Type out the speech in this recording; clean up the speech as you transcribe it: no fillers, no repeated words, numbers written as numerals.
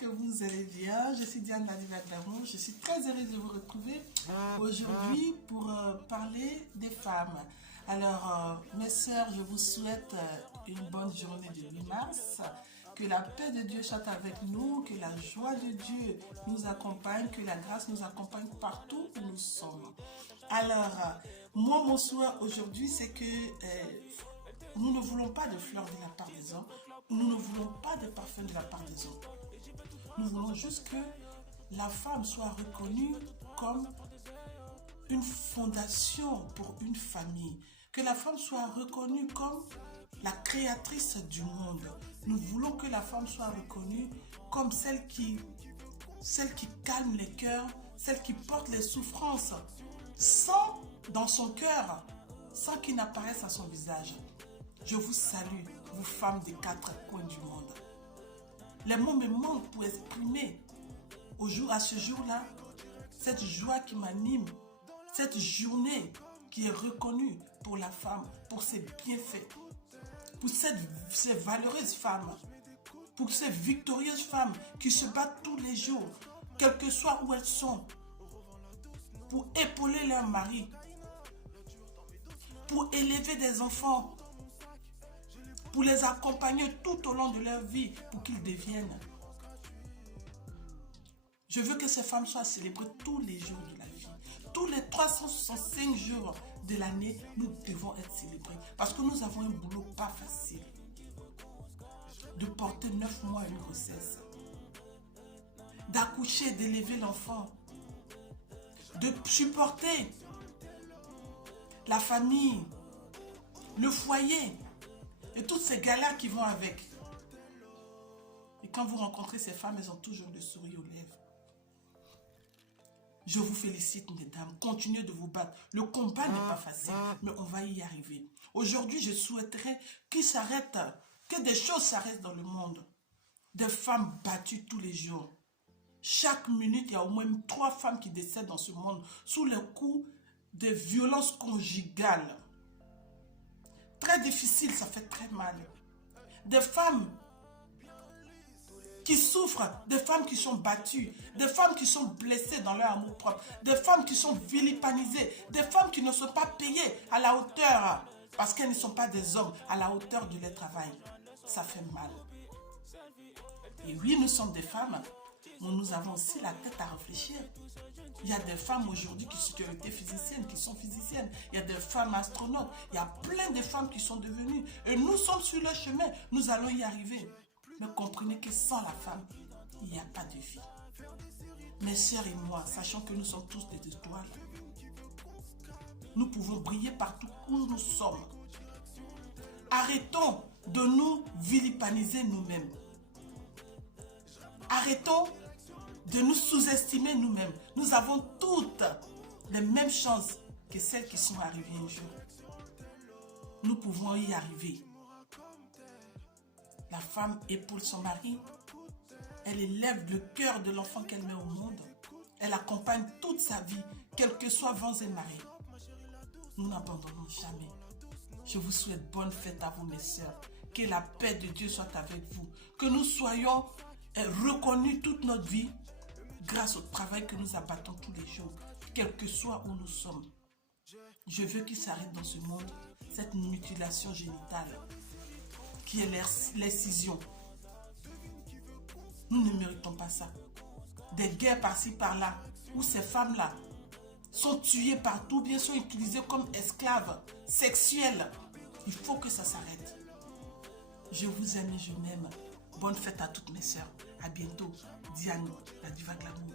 que vous allez bien. Je suis Diane, la diva de l'amour. Je suis très heureuse de vous retrouver aujourd'hui pour parler des femmes. Alors, mes sœurs, je vous souhaite une bonne journée de 8 mars. Que la paix de Dieu soit avec nous, que la joie de Dieu nous accompagne, que la grâce nous accompagne partout où nous sommes. Alors, moi, mon souhait aujourd'hui, c'est que nous ne voulons pas de fleurs de la part des hommes, nous ne voulons pas de parfums de la part des hommes. Nous voulons juste que la femme soit reconnue comme une fondation pour une famille, que la femme soit reconnue comme la créatrice du monde. Nous voulons que la femme soit reconnue comme celle qui calme les cœurs, celle qui porte les souffrances sans dans son cœur, sans qu'il n'apparaisse à son visage. Je vous salue, vous femmes des 4 coins du monde. Les mots me manquent pour exprimer à ce jour-là cette joie qui m'anime, cette journée qui est reconnue pour la femme, pour ses bienfaits, pour ces valeureuses femmes, pour ces victorieuses femmes qui se battent tous les jours, quel que soit où elles sont, pour épauler leur mari, pour élever des enfants, pour les accompagner tout au long de leur vie, pour qu'ils deviennent. Je veux que ces femmes soient célébrées tous les jours de la vie. Tous les 365 jours de l'année, nous devons être célébrés. Parce que nous avons un boulot pas facile. De porter 9 mois une grossesse. D'accoucher, d'élever l'enfant. De supporter la famille, le foyer. Et toutes ces galères qui vont avec. Et quand vous rencontrez ces femmes, elles ont toujours le sourire aux lèvres. Je vous félicite, mesdames. Continuez de vous battre. Le combat n'est pas facile, mais on va y arriver. Aujourd'hui, je souhaiterais qu'il s'arrête, que des choses s'arrêtent dans le monde. Des femmes battues tous les jours. Chaque minute, il y a au moins 3 femmes qui décèdent dans ce monde sous le coup de violences conjugales. Très difficile, ça fait très mal. Des femmes qui souffrent, des femmes qui sont battues, des femmes qui sont blessées dans leur amour propre, des femmes qui sont vilipanisées, des femmes qui ne sont pas payées à la hauteur, parce qu'elles ne sont pas des hommes, à la hauteur de leur travail. Ça fait mal. Et oui, nous sommes des femmes, mais nous avons aussi la tête à réfléchir. Il y a des femmes aujourd'hui qui sont physiciennes, qui sont physiciennes. Il y a des femmes astronautes. Il y a plein de femmes qui sont devenues. Et nous sommes sur le chemin. Nous allons y arriver. Mais comprenez que sans la femme, il n'y a pas de vie. Mes sœurs et moi, sachant que nous sommes tous des étoiles, nous pouvons briller partout où nous sommes. Arrêtons de nous vilipaniser nous-mêmes. Arrêtons de nous sous-estimer nous-mêmes. Nous avons toutes les mêmes chances que celles qui sont arrivées un jour. Nous pouvons y arriver. La femme épaule son mari. Elle élève le cœur de l'enfant qu'elle met au monde. Elle accompagne toute sa vie, quels que soient vents et marées. Nous n'abandonnons jamais. Je vous souhaite bonne fête à vous, mes sœurs. Que la paix de Dieu soit avec vous. Que nous soyons reconnus toute notre vie grâce au travail que nous abattons tous les jours, quel que soit où nous sommes. Je veux qu'il s'arrête dans ce monde cette mutilation génitale qui est l'excision. Nous ne méritons pas ça. Des guerres par-ci par-là où ces femmes-là sont tuées partout, bien sont utilisées comme esclaves sexuelles. Il faut que ça s'arrête. Je vous aime et je m'aime. Bonne fête à toutes mes sœurs. À bientôt. Diane, la diva de l'amour.